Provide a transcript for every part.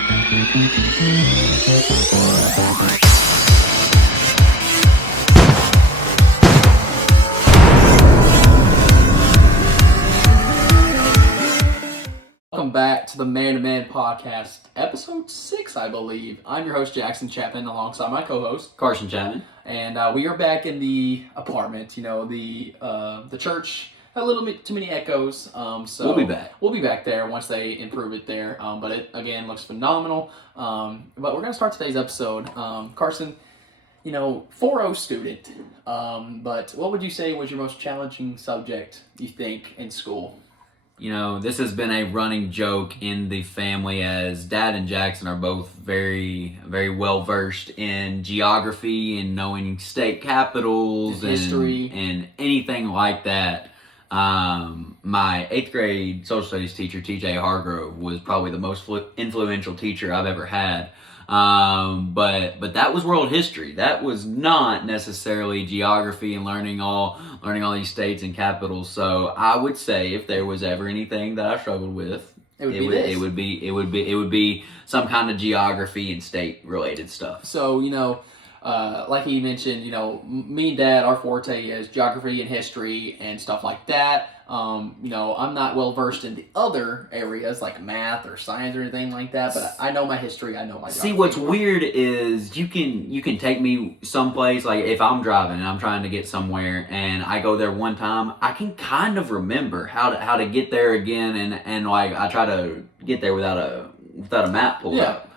Welcome back to the Man2Man podcast, episode 6, I believe. I'm your host, Jackson Chapman, alongside my co-host, Carson Chapman. And we are back in the apartment. You know, the church had a little bit too many echoes, so We'll be back. We'll be back there once they improve it there. But it, again, looks phenomenal. But we're going to start today's episode. Carson, you know, 4.0 student, but what would you say was your most challenging subject, you think, in school? You know, this has been a running joke in the family as Dad and Jackson are both very, very well versed in geography and knowing state capitals and history and anything like that. My 8th grade social studies teacher, TJ Hargrove, was probably the most influential teacher I've ever had. But that was world history. That was not necessarily geography and learning all these states and capitals. So I would say if there was ever anything that I struggled with, it would be some kind of geography and state related stuff. So, you know, like he mentioned, you know, me and Dad, our forte is geography and history and stuff like that. You know, I'm not well versed in the other areas like math or science or anything like that, but I know my history, I know my geography. See, what's weird is you can take me someplace, like if I'm driving and I'm trying to get somewhere and I go there one time, I can kind of remember how to get there again, and like I try to get there without a map pulled up.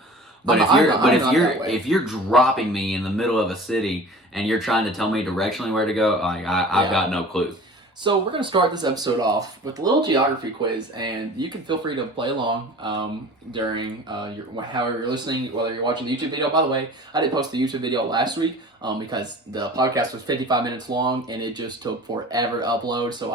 But if you're dropping me in the middle of a city and you're trying to tell me directionally where to go, like I've got no clue. So we're going to start this episode off with a little geography quiz, and you can feel free to play along during however you're listening, whether you're watching the YouTube video. By the way, I didn't post the YouTube video last week because the podcast was 55 minutes long, and it just took forever to upload, so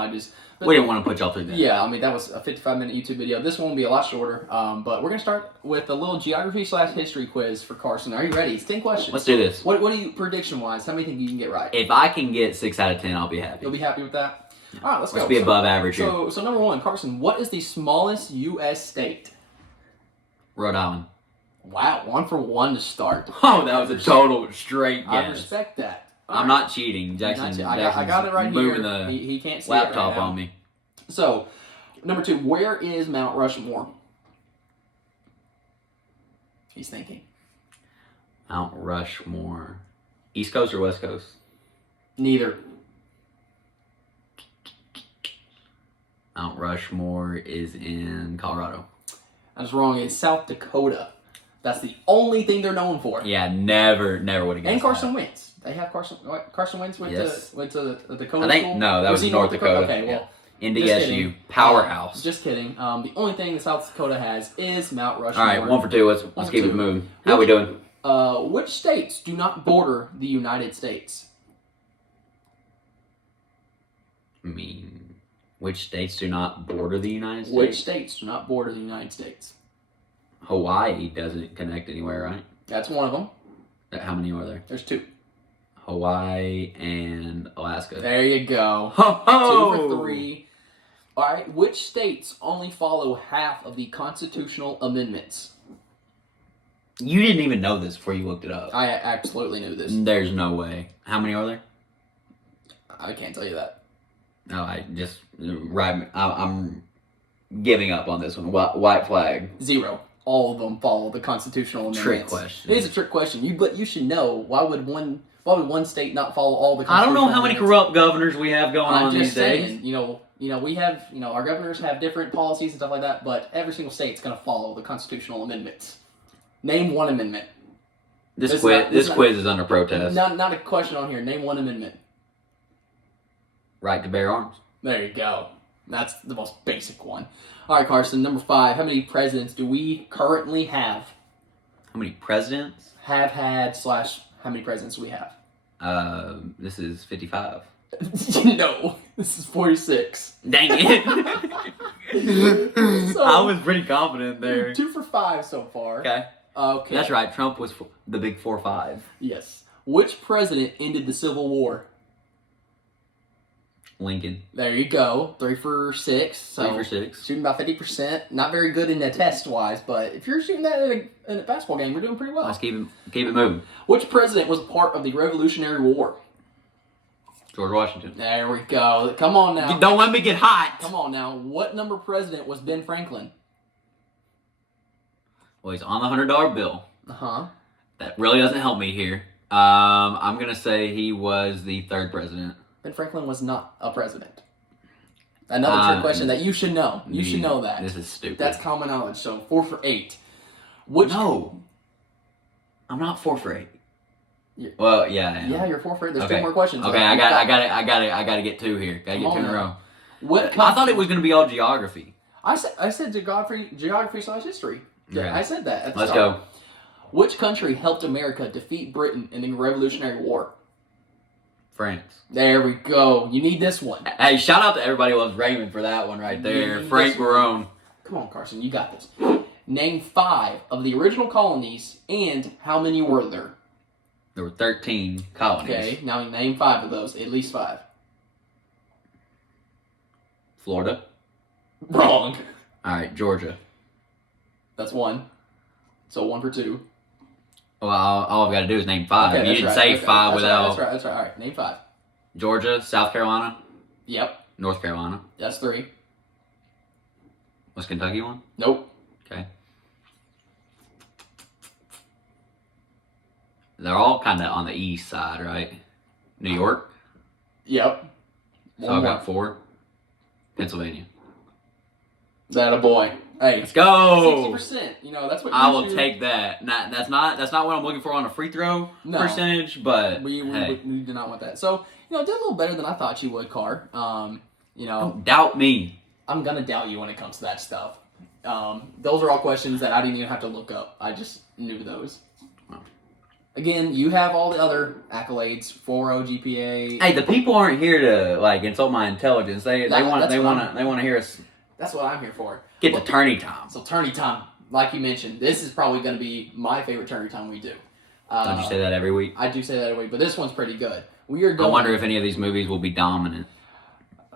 we didn't want to put y'all through that. Yeah, I mean, that was a 55-minute YouTube video. This one will be a lot shorter, but we're going to start with a little geography/history quiz for Carson. Are you ready? It's 10 questions. Let's do this. What are you, prediction-wise, how many think you can get right? If I can get 6 out of 10, I'll be happy. You'll be happy with that? All right, let's go. Let's be above average here. So number 1, Carson, what is the smallest U.S. state? Rhode Island. Wow, 1 for 1 to start. Oh, that was a total straight guess. I respect that. I'm not cheating. Jackson. I got it right moving here. The he can't see laptop it right now. on me. So, number 2, where is Mount Rushmore? He's thinking. Mount Rushmore. East Coast or West Coast? Neither. Mount Rushmore is in Colorado. That's wrong. It's South Dakota. That's the only thing they're known for. Yeah, never would have guessed. And Carson that. Wentz. They have Carson Wentz went Yes. to the Dakota I think school? no, that was North Dakota. Okay, well, NDSU powerhouse. Just kidding. The only thing that South Dakota has is Mount Rushmore. All right, 1 for 2. Let's keep it moving. How we doing? Which states do not border the United States? I mean, which states do not border the United States? Which states do not border the United States? Hawaii doesn't connect anywhere, right? That's one of them. How many are there? There's 2. Hawaii and Alaska. There you go. Ho-ho! 2 for 3. All right. Which states only follow half of the constitutional amendments? You didn't even know this before you looked it up. I absolutely knew this. There's no way. How many are there? I can't tell you that. No, I'm giving up on this one. White flag. 0. All of them follow the constitutional amendments. Trick question. It is a trick question. But you should know, why would one state not follow all the constitutional I don't know how many amendments? corrupt governors we have going on these days. Saying, you know, we have, our governors have different policies and stuff like that, but every single state's going to follow the constitutional amendments. Name one amendment. This quiz is under protest. Not a question on here. Name one amendment. Right to bear arms. There you go. That's the most basic one. All right, Carson, number 5. How many presidents do we currently have? How many presidents? Have had / how many presidents do we have? This is 55. No, this is 46. Dang it. So, I was pretty confident there. 2 for 5 so far. Okay. Okay. That's right. Trump was the big 4-5. Yes. Which president ended the Civil War? Lincoln. There you go. 3 for 6. So 3 for 6. Shooting about 50%. Not very good in the test-wise, but if you're shooting that in a basketball game, we're doing pretty well. Let's keep it moving. Which president was a part of the Revolutionary War? George Washington. There we go. Come on now. Don't let me get hot. Come on now. What number president was Ben Franklin? Well, he's on the $100 bill. Uh-huh. That really doesn't help me here. I'm going to say he was the 3rd president. Ben Franklin was not a president. Another trick question that you should know. You should know that. This is stupid. That's common knowledge. So 4 for 8. No. I'm not 4 for 8. Well, yeah, I am. Yeah, you're 4 for 8. There's 2 more questions. Okay, I got to get 2 here. Got to get 2 in a row. I thought it was going to be all geography. I said geography/history. Yeah, I said that at the Let's start. go. Which country helped America defeat Britain in the Revolutionary War? France. There we go. You need this one. Hey, shout out to everybody who loves Raymond for that one right there. Frank Barone. Come on, Carson. You got this. Name 5 of the original colonies and how many were there? There were 13 colonies. Okay, now name 5 of those. At least 5. Florida. Wrong. All right, Georgia. That's 1. So 1 for 2. Well, all I've got to do is name 5. Okay, you didn't say 5 without... That's right. All right, name 5. Georgia, South Carolina. Yep. North Carolina. That's 3. Was Kentucky one? Nope. Okay. They're all kind of on the east side, right? New York? Yep. So I've got 4. Pennsylvania. That a boy. Hey, let's go. 60%. You know, that's what I will take that. That's not what I'm looking for on a free throw percentage, but we do not want that. So, you know, did a little better than I thought you would, Car. You know, don't doubt me. I'm gonna doubt you when it comes to that stuff. Those are all questions that I didn't even have to look up. I just knew those. Again, you have all the other accolades, 4.0 GPA. Hey, the people aren't here to like insult my intelligence. They want to hear us. That's what I'm here for. Get to tourney time. So tourney time, like you mentioned, this is probably going to be my favorite tourney time we do. Don't you say that every week? I do say that every week, but this one's pretty good. We are going. I wonder if any of these movies will be dominant.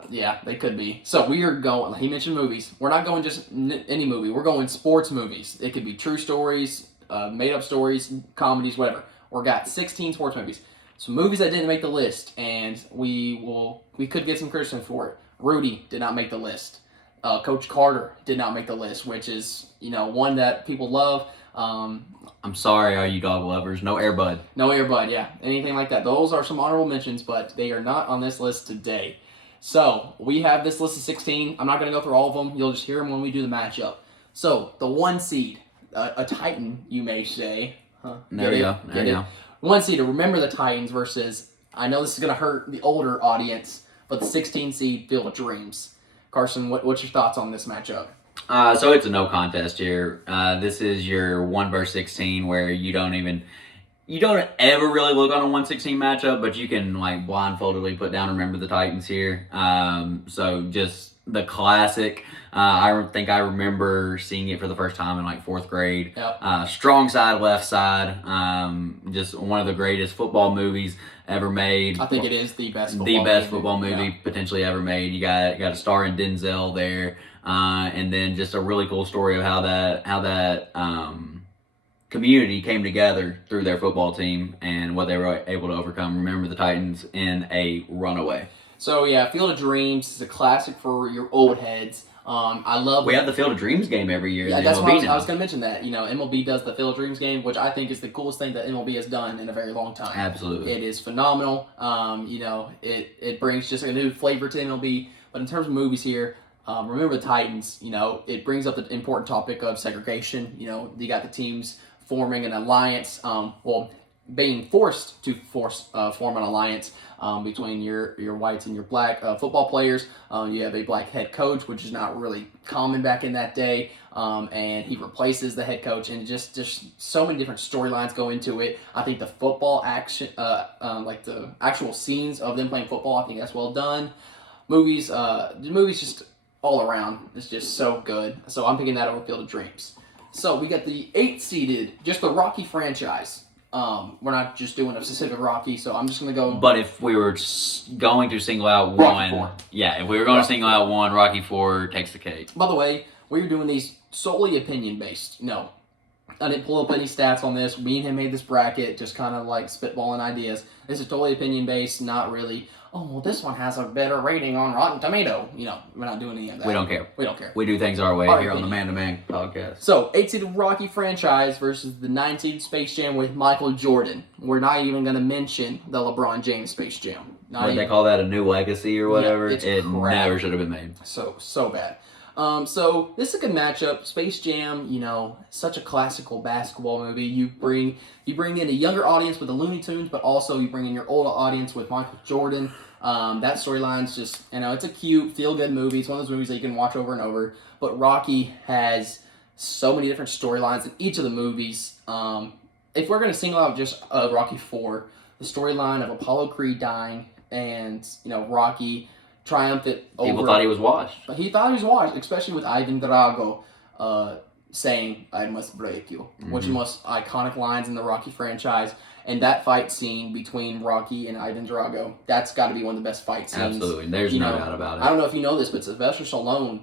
Yeah, they could be. So we are going. He mentioned movies. We're not going just any movie. We're going sports movies. It could be true stories, made up stories, comedies, whatever. We've got 16 sports movies. Some movies that didn't make the list, and we could get some criticism for it. Rudy did not make the list. Coach Carter did not make the list, which is, you know, one that people love. I'm sorry, are you dog lovers? No Air Bud. No Air Bud, yeah. Anything like that. Those are some honorable mentions, but they are not on this list today. So, we have this list of 16. I'm not going to go through all of them. You'll just hear them when we do the matchup. So, the 1 seed, a Titan, you may say. Huh? There you go. 1 seed, remember the Titans versus, I know this is going to hurt the older audience, but the 16 seed, Field of Dreams. Carson, what's your thoughts on this matchup? So it's a no contest here. This is your 1 versus 16 where you don't ever really look on a 1/16 matchup, but you can like blindfoldedly put down Remember the Titans here. So just the classic. I think I remember seeing it for the first time in like 4th grade. Yep. Strong side, left side. Just one of the greatest football movies ever made. I think it is the best football movie potentially ever made. You got a star in Denzel there, and then just a really cool story of how that community came together through their football team and what they were able to overcome. Remember the Titans in a runaway. So yeah, Field of Dreams is a classic for your old heads. I love. We have the Field of Dreams game every year. Yeah, that's why I was going to mention that. You know, MLB does the Field of Dreams game, which I think is the coolest thing that MLB has done in a very long time. Absolutely, it is phenomenal. You know, it brings just a new flavor to MLB. But in terms of movies here, Remember the Titans. You know, it brings up the important topic of segregation. You know, you got the teams forming an alliance. Being forced to form an alliance between your whites and your black football players. You have a black head coach, which is not really common back in that day, and he replaces the head coach, and just so many different storylines go into it. I think the football action, like the actual scenes of them playing football, I think that's well done. Movies just all around, it's just so good. So I'm picking that over Field of Dreams. So we got the 8-seeded, just the Rocky franchise. We're not just doing a specific Rocky, so I'm just gonna go. But if we were going to single out Rocky one, IV. yeah, if we were going Rocky to single IV. out one, Rocky IV takes the cake. By the way, we're doing these solely opinion based. No, I didn't pull up any stats on this. Me and him made this bracket, just kind of like spitballing ideas. This is totally opinion based, not really. Oh well, this one has a better rating on Rotten Tomato. We're not doing any of that. We don't care. We don't care. We do things our way Our here on the opinion. Man2Man podcast. So, 8-seeded Rocky franchise versus the 9-seeded Space Jam with Michael Jordan. We're not even going to mention the LeBron James Space Jam. What they call that, a new legacy or whatever? Yeah, it's it crap. never should have been made. So bad. So this is a good matchup. Space Jam, such a classical basketball movie. You bring in a younger audience with the Looney Tunes, but also you bring in your older audience with Michael Jordan. That storyline's just, it's a cute, feel-good movie. It's one of those movies that you can watch over and over. But Rocky has so many different storylines in each of the movies. If we're going to single out just Rocky IV, the storyline of Apollo Creed dying and, Rocky triumphant over... People thought he was washed. He thought he was washed, especially with Ivan Drago saying, "I must break you," which is the most iconic lines in the Rocky franchise. And that fight scene between Rocky and Ivan Drago, that's got to be one of the best fight scenes. Absolutely. There's no doubt about it. I don't know if you know this, but Sylvester Stallone,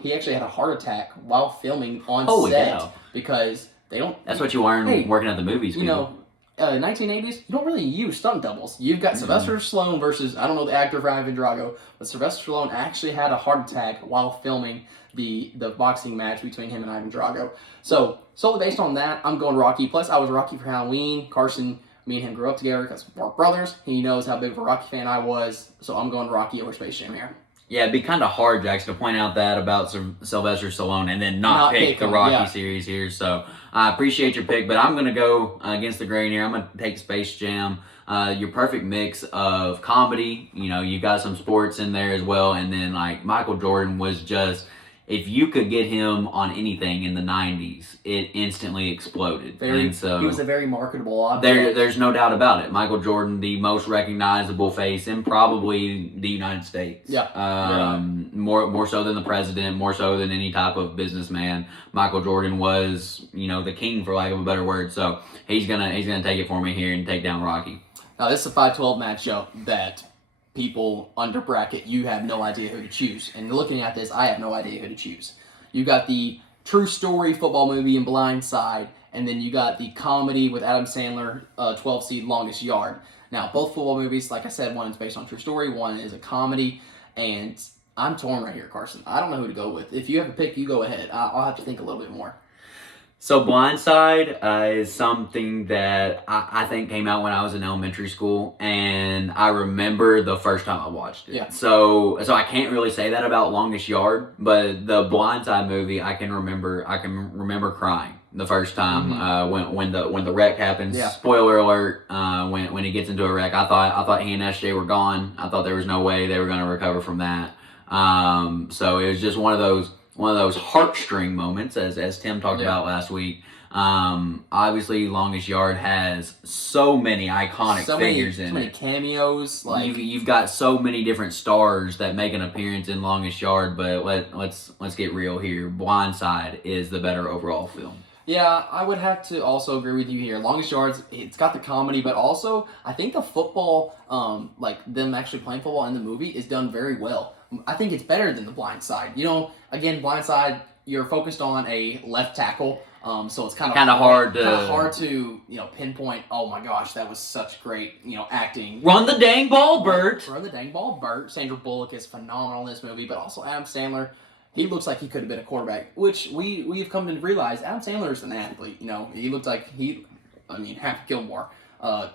he actually had a heart attack while filming on set yeah. because they don't... That's what you learn working at the movies, people. 1980s, you don't really use stunt doubles. You've got Sylvester Stallone versus, I don't know the actor for Ivan Drago, but Sylvester Stallone actually had a heart attack while filming the boxing match between him and Ivan Drago. So, solely based on that, I'm going Rocky. Plus, I was Rocky for Halloween. Carson, me and him grew up together because we're brothers. He knows how big of a Rocky fan I was, so I'm going Rocky over Space Jam here. Yeah, it'd be kind of hard, Jackson, to point out that about Sylvester Stallone and then not pick the Rocky series here. So I appreciate your pick, but I'm going to go against the grain here. I'm going to take Space Jam. Your perfect mix of comedy. You got some sports in there as well. And then, Michael Jordan was just... If you could get him on anything in the 90s, it instantly exploded. He was a very marketable object. There's no doubt about it. Michael Jordan, the most recognizable face in probably the United States. Yeah. More so than the president, more so than any type of businessman. Michael Jordan was, the king, for lack of a better word. So he's gonna take it for me here and take down Rocky. Now this is a 5-12 matchup that people under bracket, you have no idea who to choose. And looking at this, I have no idea who to choose. You got the true story football movie in Blind Side, and then you got the comedy with Adam Sandler, 12 seed Longest Yard. Now, both football movies, like I said, one is based on true story, one is a comedy, and I'm torn right here, Carson. I don't know who to go with. If you have a pick, you go ahead. I'll have to think a little bit more. So Blindside is something that I think came out when I was in elementary school, and I remember the first time I watched it. Yeah. So I can't really say that about Longest Yard, but the Blindside movie I can remember crying the first time when the wreck happens. Yeah. Spoiler alert! When he gets into a wreck, I thought he and SJ were gone. I thought there was no way they were going to recover from that. So it was just one of those heartstring moments, as Tim talked about last week. Obviously, Longest Yard has so many iconic figures in it. So many cameos. You've got so many different stars that make an appearance in Longest Yard, but let's get real here. Blindside is the better overall film. Yeah, I would have to also agree with you here. Longest Yards, it's got the comedy, but also I think the football, them actually playing football in the movie is done very well. I think it's better than The Blind Side. Again, Blind Side, you're focused on a left tackle, so it's kind of hard to pinpoint. Oh my gosh, that was such great acting. Run the dang ball, Bert. Run the dang ball, Bert. Sandra Bullock is phenomenal in this movie, but also Adam Sandler. He looks like he could have been a quarterback, which we've come to realize Adam Sandler is an athlete. He looks like Happy Gilmore,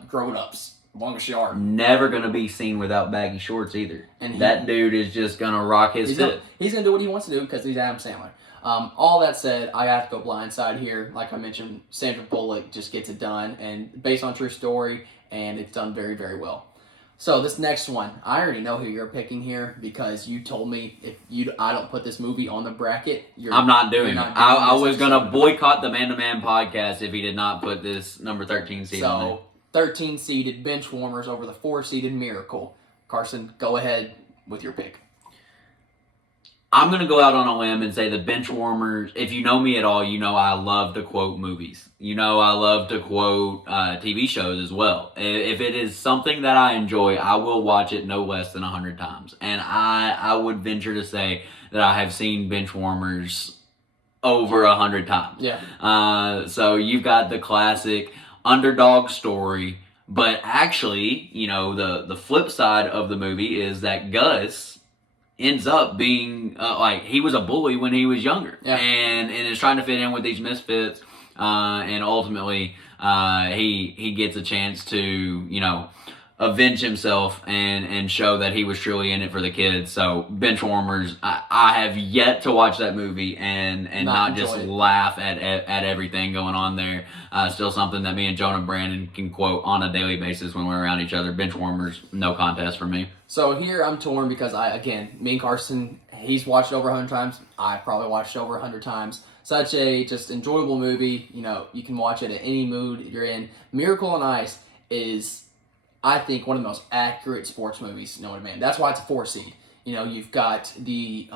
Grown Ups. Longest Yard. Never going to be seen without baggy shorts either. And that dude is just going to rock his fit. He's going to do what he wants to do because he's Adam Sandler. All that said, I have to go Blindside here. Like I mentioned, Sandra Bullock just gets it done, and based on true story, and it's done very, very well. So this next one, I already know who you're picking here because you told me I don't put this movie on the bracket. I'm not doing it. I was going to boycott the Man2Man podcast if he did not put this number 13 seed on there. 13-seeded Benchwarmers over the 4-seeded Miracle. Carson, go ahead with your pick. I'm going to go out on a limb and say the Benchwarmers, if you know me at all, you know I love to quote movies. You know I love to quote TV shows as well. If it is something that I enjoy, I will watch it no less than 100 times. And I would venture to say that I have seen Benchwarmers over 100 times. Yeah. So you've got the classic underdog story, but actually, you know, the flip side of the movie is that Gus ends up being like he was a bully when he was younger, and is trying to fit in with these misfits, and ultimately he gets a chance to, you know, avenge himself and show that he was truly in it for the kids. So Benchwarmers, I have yet to watch that movie and not just laugh at everything going on there. Still something that me and Jonah Brandon can quote on a daily basis when we're around each other. Benchwarmers, no contest for me. So here I'm torn because me and Carson, he's watched it over 100 times. I've probably watched it over 100 times. Such a just enjoyable movie. You know, you can watch it at any mood you're in. Miracle on Ice is, I think, one of the most accurate sports movies known to man. That's why it's a 4 seed. You know, you've got the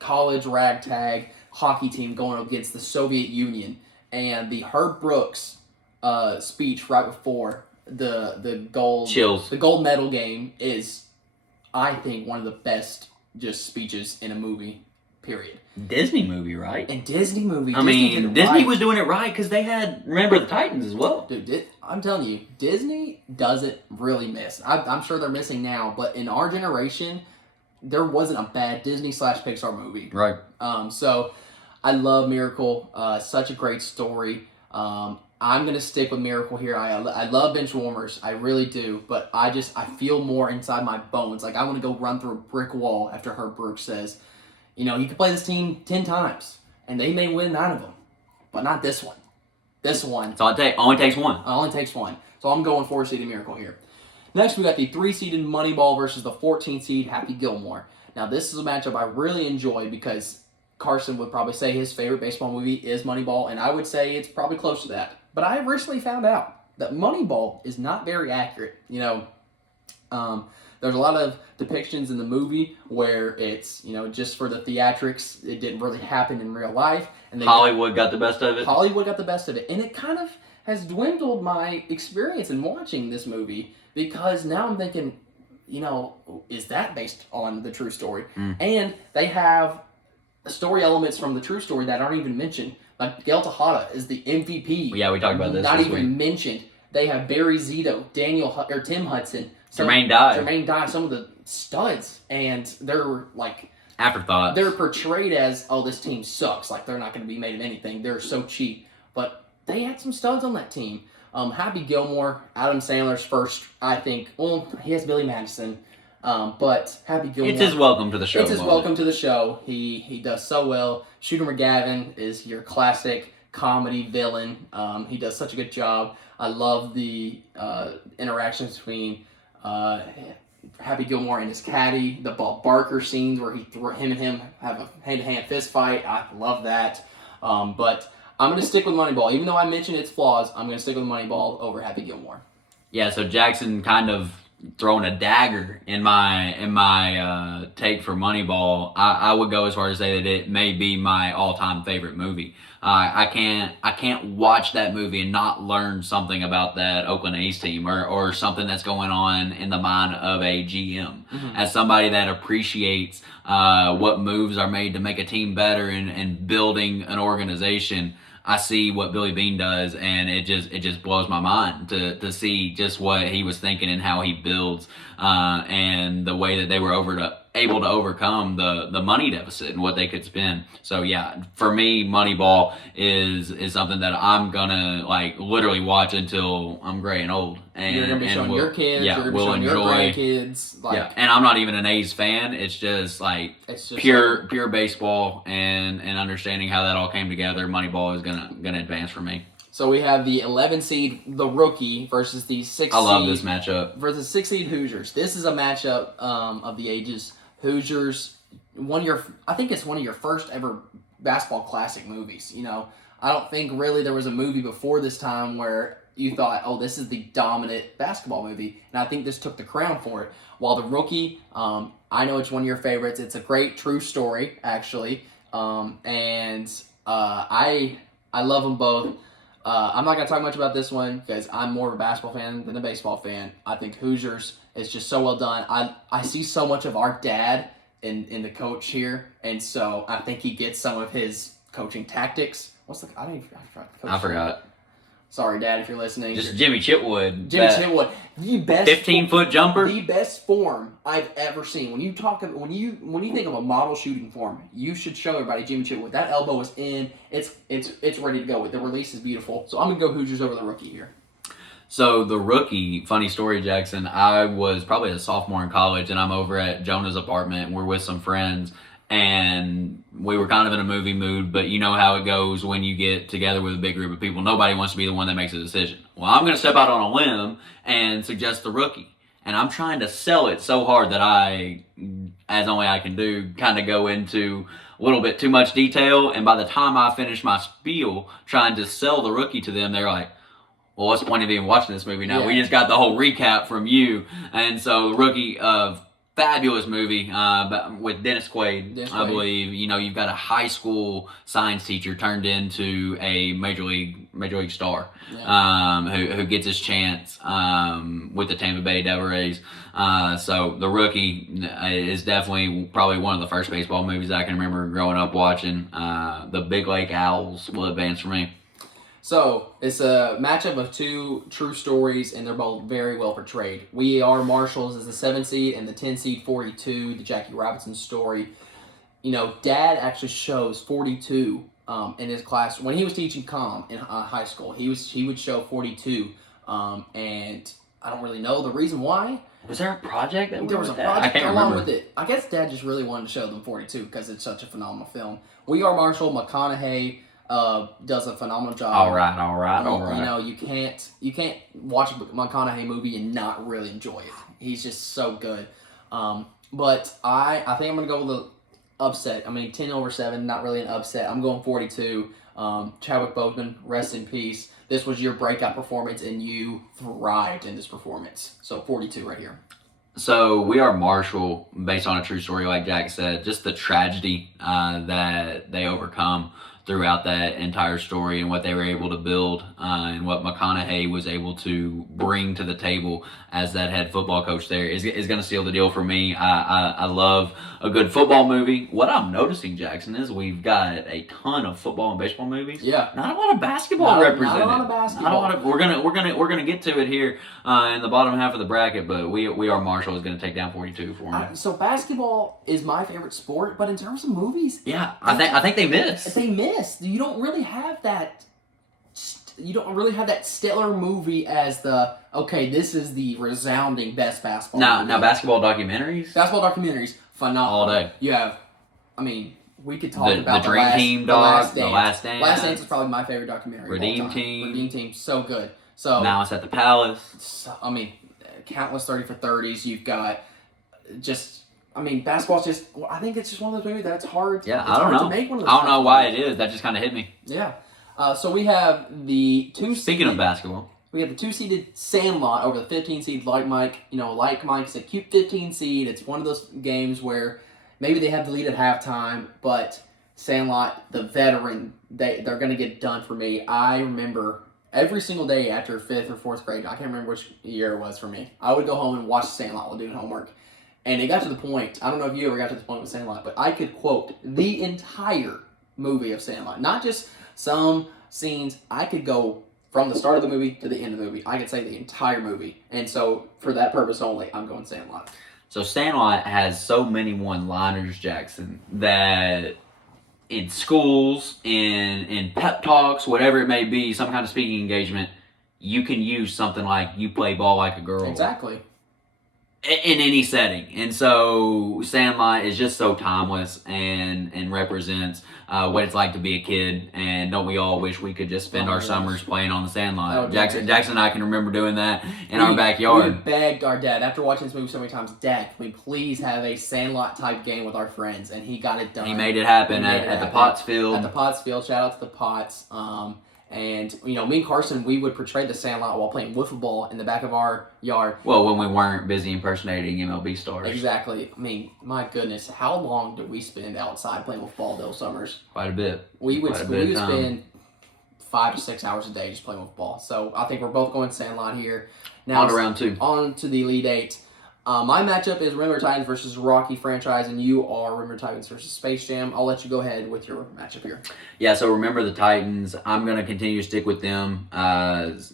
college ragtag hockey team going up against the Soviet Union, and the Herb Brooks speech right before the gold medal game is, I think, one of the best just speeches in a movie. Period. Disney movie, right? And Disney movie. Disney was doing it right because they had Remember the Titans as well. Dude, I'm telling you, Disney doesn't really miss. I'm sure they're missing now, but in our generation, there wasn't a bad Disney/Pixar movie. Right. So I love Miracle. Such a great story. I'm gonna stick with Miracle here. I love Benchwarmers, I really do, but I feel more inside my bones. Like I want to go run through a brick wall after Herb Brooks says, you know, you can play this team 10 times, and they may win 9 of them, but not this one. This one. So only takes one. It only takes one. So I'm going 4-seeded Miracle here. Next, we got the 3-seeded Moneyball versus the 14-seed Happy Gilmore. Now, this is a matchup I really enjoy because Carson would probably say his favorite baseball movie is Moneyball, and I would say it's probably close to that. But I recently found out that Moneyball is not very accurate. You know, there's a lot of depictions in the movie where it's, you know, just for the theatrics. It didn't really happen in real life. And Hollywood got the best of it. Hollywood got the best of it. And it kind of has dwindled my experience in watching this movie because now I'm thinking, you know, is that based on the true story? And they have story elements from the true story that aren't even mentioned. Like Gail Tejada is the MVP. Yeah, we talked about this. Not even mentioned. They have Barry Zito, Tim Hudson, Jermaine Dye, some of the studs, and they're like afterthoughts. They're portrayed as, oh, this team sucks, like they're not going to be made of anything. They're so cheap, but they had some studs on that team. Happy Gilmore, Adam Sandler's first, I think. Well, he has Billy Madison, but Happy Gilmore. It's his welcome to the show. It's his welcome to the show. He does so well. Shooter McGavin is your classic comedy villain. He does such a good job. I love the interactions between Happy Gilmore and his caddy. The Bob Barker scenes where him and him have a hand-to-hand fist fight. I love that. But I'm going to stick with Moneyball. Even though I mentioned its flaws, I'm going to stick with Moneyball over Happy Gilmore. Yeah, so Jackson kind of throwing a dagger in my take for Moneyball. I would go as far as to say that it may be my all-time favorite movie. I can't watch that movie and not learn something about that Oakland A's team or something that's going on in the mind of a GM. As somebody that appreciates what moves are made to make a team better and building an organization, I see what Billy Beane does, and it just blows my mind to see just what he was thinking and how he builds, and the way that they were able to overcome the money deficit and what they could spend. So yeah, for me, Moneyball is something that I'm gonna like literally watch until I'm gray and old. And you're gonna be showing your kids, you're gonna be showing your grandkids. Like, yeah, and I'm not even an A's fan. It's just like pure baseball and understanding how that all came together. Moneyball is gonna advance for me. So we have the 11 seed, the rookie, versus the 6 seed. I love this matchup. Versus 6 seed Hoosiers. This is a matchup of the ages. Hoosiers, I think it's one of your first ever basketball classic movies. You know, I don't think really there was a movie before this time where you thought, oh, this is the dominant basketball movie, and I think this took the crown for it. While The Rookie, I know it's one of your favorites. It's a great true story, actually, and I love them both. I'm not going to talk much about this one because I'm more of a basketball fan than a baseball fan. I think Hoosiers is just so well done. I see so much of our dad in the coach here, and so I think he gets some of his coaching tactics. I forgot. Sorry, Dad, if you're listening. Just Jimmy Chitwood. Chitwood, the best 15-foot jumper. The best form I've ever seen. When you think of a model shooting form, you should show everybody Jimmy Chitwood. That elbow is in. It's ready to go. The release is beautiful. So I'm gonna go Hoosiers over The Rookie here. So The Rookie, funny story, Jackson. I was probably a sophomore in college, and I'm over at Jonah's apartment. And we're with some friends, and we were kind of in a movie mood, but you know how it goes when you get together with a big group of people. Nobody wants to be the one that makes a decision. Well, I'm going to step out on a limb and suggest The Rookie. And I'm trying to sell it so hard that I, as only I can do, kind of go into a little bit too much detail. And by the time I finish my spiel trying to sell The Rookie to them, they're like, well, what's the point of even watching this movie now? Yeah. We just got the whole recap from you. And so The Rookie, fabulous movie with Dennis Quaid, I believe. You know, you've got a high school science teacher turned into a major league star, who gets his chance with the Tampa Bay Devil Rays. So The Rookie is definitely probably one of the first baseball movies I can remember growing up watching. The Big Lake Owls will advance for me. So, it's a matchup of two true stories, and they're both very well portrayed. We Are Marshalls is the 7 seed, and the 10 seed 42, the Jackie Robinson story. You know, Dad actually shows 42 in his class. When he was teaching comm in high school, he would show 42, and I don't really know the reason why. Was there a project that there was a project along with it? I guess Dad just really wanted to show them 42 because it's such a phenomenal film. We Are Marshall, McConaughey does a phenomenal job. All right. You know, you can't watch a McConaughey movie and not really enjoy it. He's just so good. But I think I'm gonna go with the upset. I mean, 10/7, not really an upset. I'm going 42. Chadwick Boseman, rest in peace. This was your breakout performance, and you thrived in this performance. So 42 right here. So We Are Marshall, based on a true story, like Jack said, just the tragedy that they overcome throughout that entire story and what they were able to build and what McConaughey was able to bring to the table as that head football coach there is going to seal the deal for me. I love a good football movie. What I'm noticing, Jackson, is we've got a ton of football and baseball movies. Yeah. Not a lot of basketball represented. Not a lot of basketball. We're gonna get to it here in the bottom half of the bracket, but We Are Marshall is going to take down 42 for me. So basketball is my favorite sport, but in terms of movies, yeah, I think they missed. They missed. You don't really have that. You don't really have that stellar movie as this is the resounding best basketball movie. Now basketball documentaries? Basketball documentaries, phenomenal. All day. You have, we could talk about the Dream Team, The Last Dance. Last Dance. Last Dance is probably my favorite documentary Redeem of all time. Team. Redeem Team, so good. So Now It's at the Palace. Countless 30 for 30s. You've got basketball's just. I think it's just one of those movies that's hard. Yeah, it's I don't hard know. To make one of those I don't know why it is. That just kind of hit me. Yeah. So we have the two. Speaking of basketball, we have the 2-seeded Sandlot over the 15-seed Like Mike. Like Mike's a cute 15 seed. It's one of those games where maybe they have the lead at halftime, but Sandlot, the veteran, they're going to get done for me. I remember every single day after 5th or 4th grade, I can't remember which year it was for me, I would go home and watch Sandlot while doing homework. And it got to the point, I don't know if you ever got to the point with Sandlot, but I could quote the entire movie of Sandlot. Not just some scenes. I could go from the start of the movie to the end of the movie. I could say the entire movie. And so, for that purpose only, I'm going Sandlot. So Sandlot has so many one-liners, Jackson, that in schools, in pep talks, whatever it may be, some kind of speaking engagement, you can use something like, you play ball like a girl. Exactly. In any setting. And so Sandlot is just so timeless and represents what it's like to be a kid, and don't we all wish we could just spend our summers playing on the Sandlot? Jackson and I can remember doing that in our backyard. We begged our dad, after watching this movie so many times, Dad, can we please have a Sandlot type game with our friends? And he got it done. He made it happen at the Potts Field. At the Potts Field, shout out to the Potts. And, me and Carson, we would portray the Sandlot while playing wiffle ball in the back of our yard. Well, when we weren't busy impersonating MLB stars. Exactly. My goodness, how long did we spend outside playing wiffle ball those summers? Quite a bit. We would spend 5 to 6 hours a day just playing wiffle ball. So I think we're both going Sandlot here. Now on to round 2. On to the Elite 8. My matchup is Remember Titans versus Rocky franchise, and you are Remember Titans versus Space Jam. I'll let you go ahead with your matchup here. Yeah, so Remember the Titans. I'm going to continue to stick with them.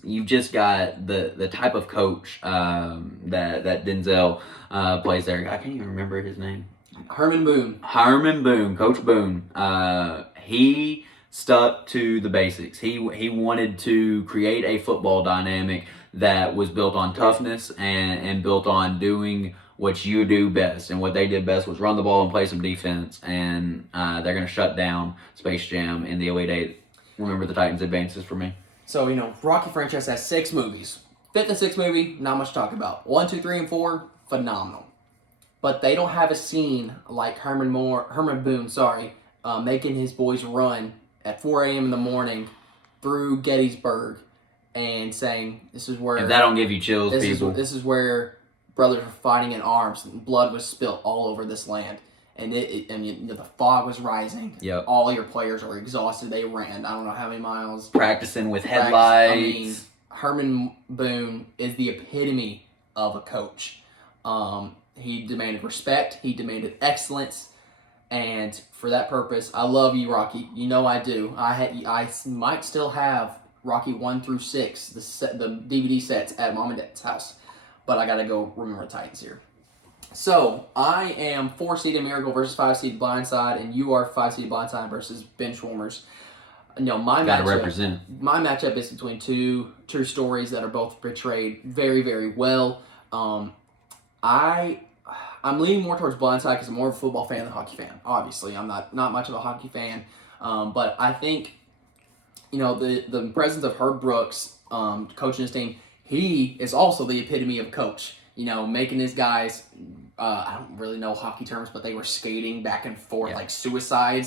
You've just got the type of coach that Denzel plays there. I can't even remember his name. Herman Boone. Coach Boone. He stuck to the basics. He wanted to create a football dynamic that was built on toughness and built on doing what you do best. And what they did best was run the ball and play some defense. And they're going to shut down Space Jam in the Elite 8. Remember the Titans advances for me. So, Rocky franchise has 6 movies. 5th and 6th movie, not much to talk about. 1, 2, 3, and 4, phenomenal. But they don't have a scene like Herman Boone, making his boys run at 4 a.m. in the morning through Gettysburg and saying, this is where... If that don't give you chills, people. This is where brothers were fighting in arms, and blood was spilt all over this land. And the fog was rising. Yep. All your players were exhausted. They ran, I don't know how many miles. Practicing with headlights. Herman Boone is the epitome of a coach. He demanded respect. He demanded excellence. And for that purpose, I love you, Rocky. You know I do. I might still have Rocky 1 through 6, the DVD sets at Mom and Dad's house. But I got to go Remember the Titans here. So, I am 4-seeded Miracle versus 5-seeded Blindside, and you are 5-seeded Blindside versus Benchwarmers. My matchup is between 2 true stories that are both portrayed very, very well. I'm leaning more towards Blindside because I'm more of a football fan than a hockey fan. Obviously, I'm not much of a hockey fan. But I think, the presence of Herb Brooks coaching his team, he is also the epitome of a coach. Making his guys, I don't really know hockey terms, but they were skating back and forth like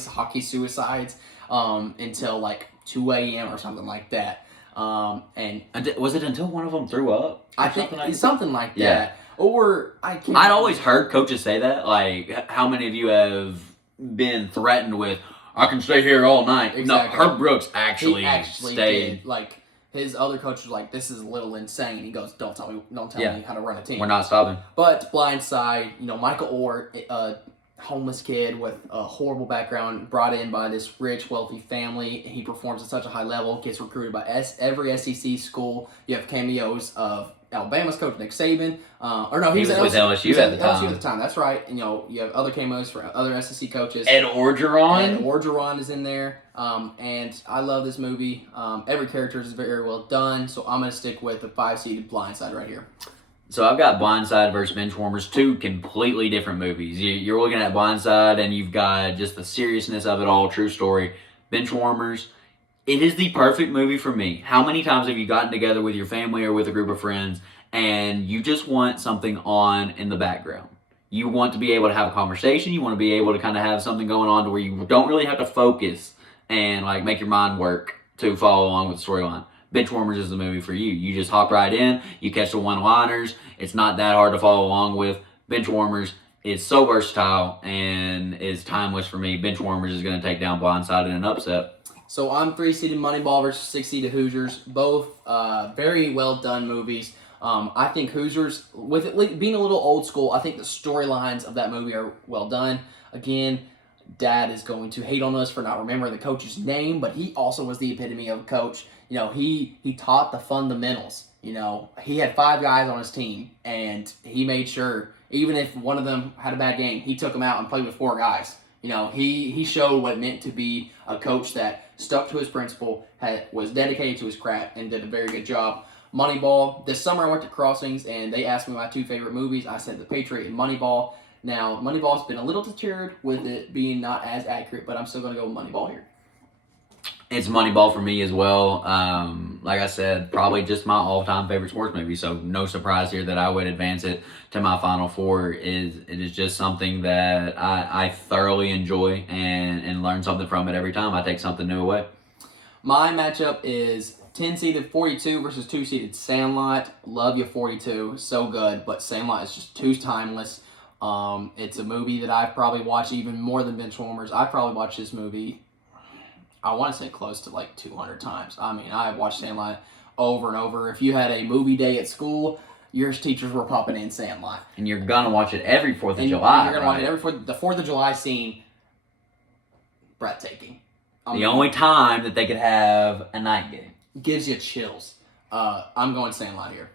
hockey suicides, until like 2 a.m. or something like that. And was it until one of them threw up? I think it's something like that. Or I'd always heard coaches say that. Like, how many of you have been threatened with, I can stay here all night? Exactly. No, Herb Brooks actually stayed. Did. Like, his other coach was like, this is a little insane. He goes, don't tell me how to run a team. We're not stopping. But Blindside, Michael Orr, a homeless kid with a horrible background, brought in by this rich, wealthy family. He performs at such a high level, gets recruited by every SEC school. You have cameos of Alabama's coach Nick Saban. He was with LSU at the time. LSU at the time, that's right. And, you have other cameos for other SEC coaches. Ed Orgeron is in there. And I love this movie. Every character is very well done. So I'm going to stick with the 5-seeded Blindside right here. So I've got Blindside versus Benchwarmers, 2 completely different movies. You're looking at Blindside and you've got just the seriousness of it all, true story. Benchwarmers, it is the perfect movie for me. How many times have you gotten together with your family or with a group of friends and you just want something on in the background? You want to be able to have a conversation. You want to be able to kind of have something going on to where you don't really have to focus and like make your mind work to follow along with the storyline. Benchwarmers is the movie for you. You just hop right in. You catch the one-liners. It's not that hard to follow along with. Benchwarmers is so versatile and is timeless for me. Benchwarmers is going to take down Blindside in an upset. So I'm 3-seeded Moneyball versus 6-seeded Hoosiers. Both very well done movies. I think Hoosiers, with it being a little old school, I think the storylines of that movie are well done. Again, Dad is going to hate on us for not remembering the coach's name, but he also was the epitome of a coach. He taught the fundamentals. He had 5 guys on his team, and he made sure, even if one of them had a bad game, he took them out and played with 4 guys. He showed what it meant to be a coach that stuck to his principle, was dedicated to his craft, and did a very good job. Moneyball. This summer I went to Crossings, and they asked me my 2 favorite movies. I said The Patriot and Moneyball. Now, Moneyball's been a little deterred with it being not as accurate, but I'm still going to go with Moneyball here. It's Moneyball for me as well. Like I said, probably just my all-time favorite sports movie. So no surprise here that I would advance it to my final four. It is just something that I thoroughly enjoy and learn something from it every time. I take something new away. My matchup is 10-seeded 42 versus 2-seeded Sandlot. Love you 42, so good, but Sandlot is just too timeless. It's a movie that I've probably watched even more than Benchwarmers. I've probably watched this movie, I want to say close to like 200 times. I mean, I've watched Sandlot over and over. If you had a movie day at school, your teachers were popping in Sandlot. And you're going to watch it every 4th of July, You're going to watch it every the 4th of July scene, breathtaking. The only time that they could have a night game. Gives you chills. I'm going Sandlot here.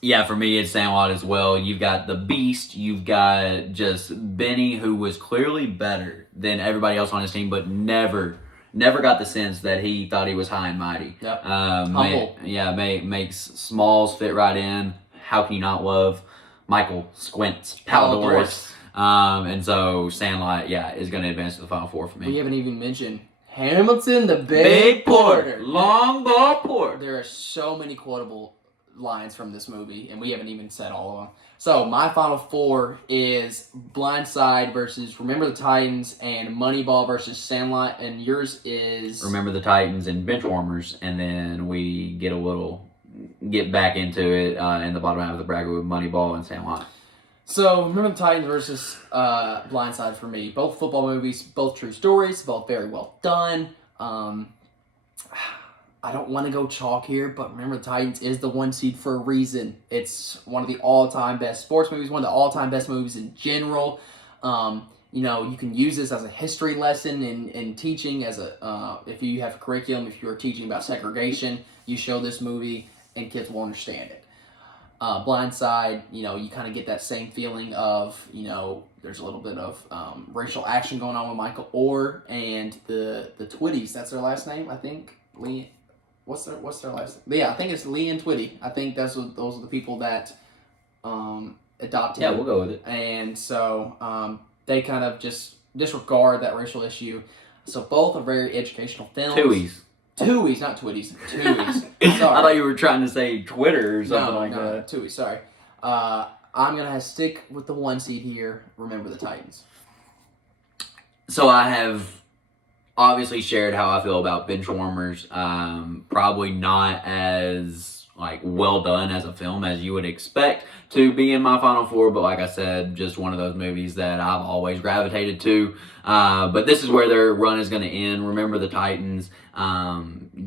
Yeah, for me, it's Sandlot as well. You've got the Beast. You've got just Benny, who was clearly better than everybody else on his team, but never got the sense that he thought he was high and mighty. Yep. Humble. Makes Smalls fit right in. How can you not love Michael Squints Paldoris? And so Sandlot, is going to advance to the Final Four for me. We haven't even mentioned Hamilton, the Big Porter. Long ball Porter. There are so many quotable lines from this movie, and we haven't even said all of them. So my final four is Blindside versus Remember the Titans and Moneyball versus Sandlot, and yours is Remember the Titans and Benchwarmers, and then we get back into it in the bottom half of the bracket with Moneyball and Sandlot. So Remember the Titans versus Blindside for me. Both football movies, both true stories, both very well done. I don't want to go chalk here, but Remember the Titans is the 1 seed for a reason. It's one of the all-time best sports movies, one of the all-time best movies in general. You can use this as a history lesson in teaching, if you have a curriculum, if you're teaching about segregation, you show this movie and kids will understand it. Blindside, you kind of get that same feeling of, there's a little bit of racial action going on with Michael Orr and the Twitties. That's their last name, I think. Lee. What's their last name? Yeah, I think it's Lee and Twitty. I think those are the people that adopted him. Yeah, we'll go with it. And so they kind of just disregard that racial issue. So both are very educational films. Tuies, not Twitties. Tuies. Sorry. I thought you were trying to say Twitter or something that. Tuies, sorry. I'm going to stick with the 1 seed here, Remember the Titans. So I have obviously shared how I feel about Benchwarmers. Probably not as well done as a film as you would expect to be in my Final Four, but like I said, just one of those movies that I've always gravitated to. But this is where their run is going to end. Remember the Titans.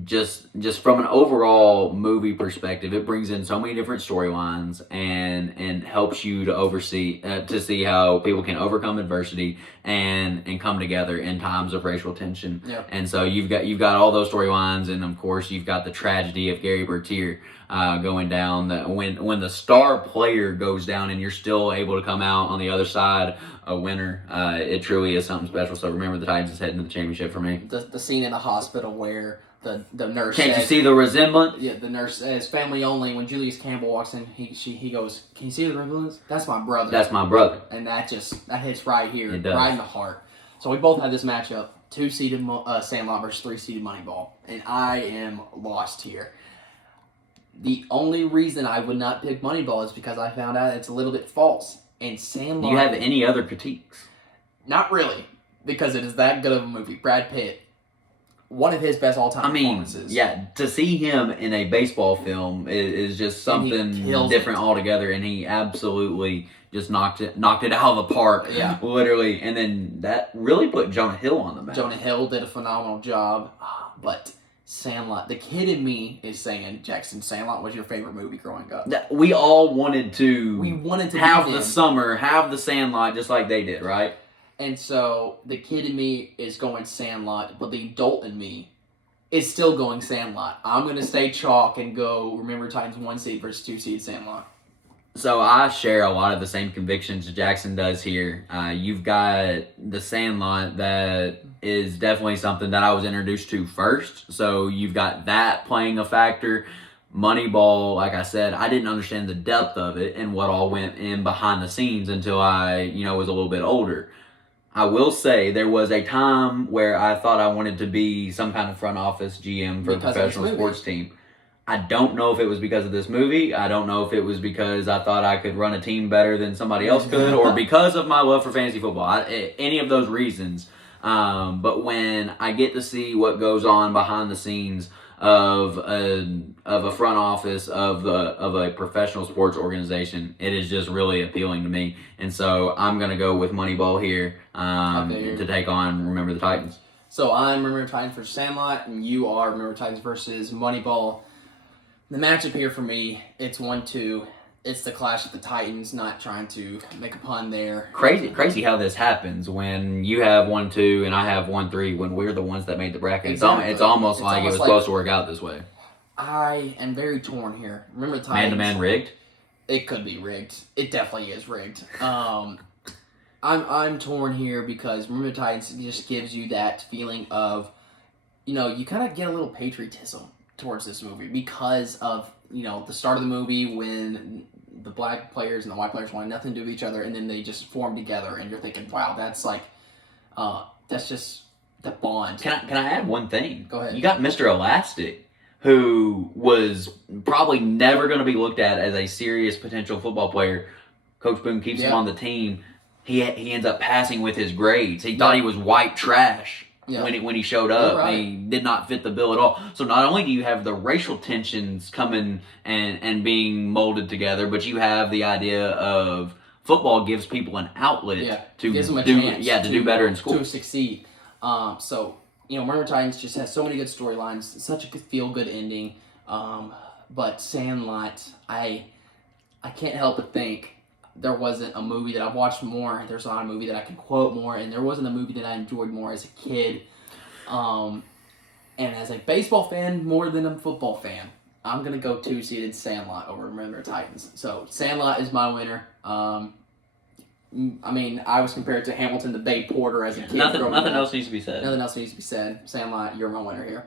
Just from an overall movie perspective, it brings in so many different storylines and helps you to see how people can overcome adversity and come together in times of racial tension. Yep. And so you've got all those storylines, and of course you've got the tragedy of Gary Bertier going down. That when the star player goes down and you're still able to come out on the other side a winner, it truly is something special. So Remember the Titans is heading to the championship for me. The scene in the hospital where the nurse Can't you see the resemblance? Yeah, the nurse says family only. When Julius Campbell walks in, he goes, "Can you see the resemblance? That's my brother." That's my brother. And that hits right here, It does. right in the heart. So we both had this matchup: 2-seeded Sandlot versus 3-seeded Moneyball, and I am lost here. The only reason I would not pick Moneyball is because I found out it's a little bit false. And Sandlot. Do you have any other critiques? Not really, because it is that good of a movie. Brad Pitt, one of his best all-time performances. Yeah, to see him in a baseball film is just something different altogether, and he absolutely just knocked it out of the park, literally. And then that really put Jonah Hill on the map. Jonah Hill did a phenomenal job, but Sandlot, the kid in me is saying, Jackson, Sandlot was your favorite movie growing up. We all wanted to. Have the summer, have the Sandlot, just like they did, right? And so the kid in me is going Sandlot, but the adult in me is still going Sandlot. I'm going to stay chalk and go Remember Titans 1 seed versus 2 seed Sandlot. So I share a lot of the same convictions Jackson does here. You've got the Sandlot that is definitely something that I was introduced to first. So you've got that playing a factor. Moneyball, like I said, I didn't understand the depth of it and what all went in behind the scenes until I, was a little bit older. I will say there was a time where I thought I wanted to be some kind of front office GM for a professional sports team. I don't know if it was because of this movie. I don't know if it was because I thought I could run a team better than somebody else could, or because of my love for fantasy football. Any of those reasons. But when I get to see what goes on behind the scenes of a front office of a professional sports organization, it is just really appealing to me. And so I'm gonna go with Moneyball here to take on Remember the Titans. So I'm Remember the Titans versus Sandlot, and you are Remember the Titans versus Moneyball. The matchup here for me, it's 1-2. It's the clash of the Titans, not trying to make a pun there. Crazy how this happens when you have 1-2 and I have 1-3 when we're the ones that made the bracket. Exactly. It's almost like it was supposed to work out this way. I am very torn here. Remember the Titans. Man-to-man rigged? It could be rigged. It definitely is rigged. I'm torn here because Remember the Titans just gives you that feeling of, you kind of get a little patriotism towards this movie because of, the start of the movie when the black players and the white players wanted nothing to do with each other, and then they just formed together, and you're thinking, wow, that's like, that's just the bond. Can I add one thing? Go ahead. You got Mr. Elastic, who was probably never going to be looked at as a serious potential football player. Coach Boone keeps him on the team. He ends up passing with his grades. He thought he was white trash. Yeah. When he showed up, right. He did not fit the bill at all. So not only do you have the racial tensions coming and being molded together, but you have the idea of football gives people an outlet to gives them a chance to do better in school, to succeed. So Remember Titans just has so many good storylines, such a good feel-good ending. But Sandlot, I can't help but think there wasn't a movie that I've watched more. There's not a movie that I can quote more, and there wasn't a movie that I enjoyed more as a kid. And as a baseball fan, more than a football fan, I'm going to go two-seeded Sandlot over Remember Titans. So Sandlot is my winner. I was compared to Hamilton the Bay Porter as a kid. Nothing else needs to be said. Nothing else needs to be said. Sandlot, you're my winner here.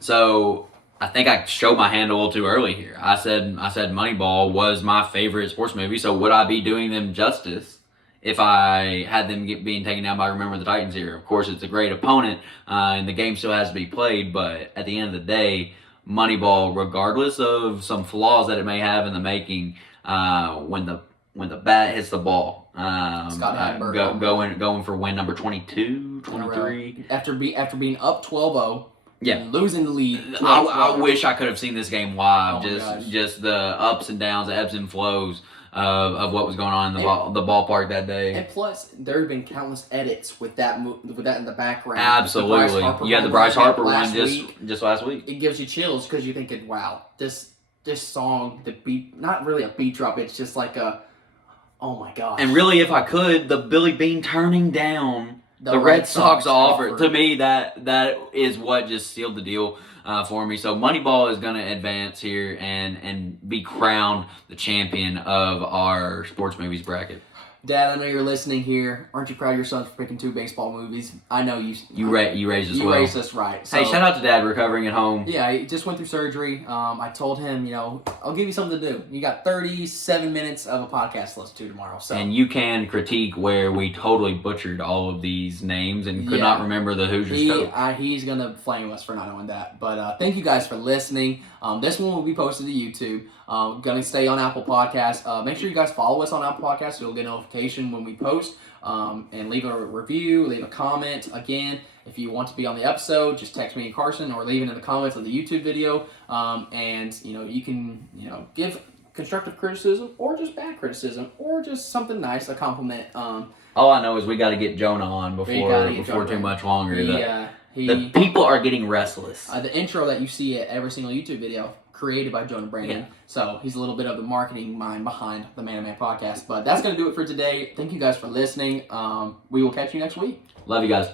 So I think I showed my hand a little too early here. I said Moneyball was my favorite sports movie, so would I be doing them justice if I had them being taken down by Remember the Titans here? Of course, it's a great opponent, and the game still has to be played, but at the end of the day, Moneyball, regardless of some flaws that it may have in the making, when the bat hits the ball, going for win number 22, 23. After being up 12-0, losing the lead. I wish I could have seen this game live. Just the ups and downs, the ebbs and flows of what was going on in the ballpark that day. And plus, there have been countless edits with that in the background. Absolutely, you had the Bryce Harper one just last week. It gives you chills because you're thinking, wow, this song, the beat, not really a beat drop. It's just like a, oh my gosh. And really, if I could, the Billy Bean turning down the Red Sox offer, to me, that is what just sealed the deal for me. So Moneyball is going to advance here and be crowned the champion of our sports movies bracket. Dad, I know you're listening here. Aren't you proud of your son for picking 2 baseball movies? I know you. You raised us well. You raised us right. So, hey, shout out to Dad recovering at home. Yeah, he just went through surgery. I told him, I'll give you something to do. You got 37 minutes of a podcast to listen to tomorrow. So. And you can critique where we totally butchered all of these names and could not remember the Hoosiers coach. He's going to flame us for not knowing that. But thank you guys for listening. This one will be posted to YouTube. Going to stay on Apple Podcasts. Make sure you guys follow us on Apple Podcasts so you'll get a notification when we post. And leave a review, leave a comment. Again, if you want to be on the episode, just text me and Carson or leave it in the comments of the YouTube video. And you can give constructive criticism or just bad criticism or just something nice, a compliment. All I know is we got to get Jonah on before too much longer. The people are getting restless. The intro that you see at every single YouTube video, created by Jonah Brandon. Yeah. So he's a little bit of the marketing mind behind the Man2Man podcast. But that's going to do it for today. Thank you guys for listening. We will catch you next week. Love you guys.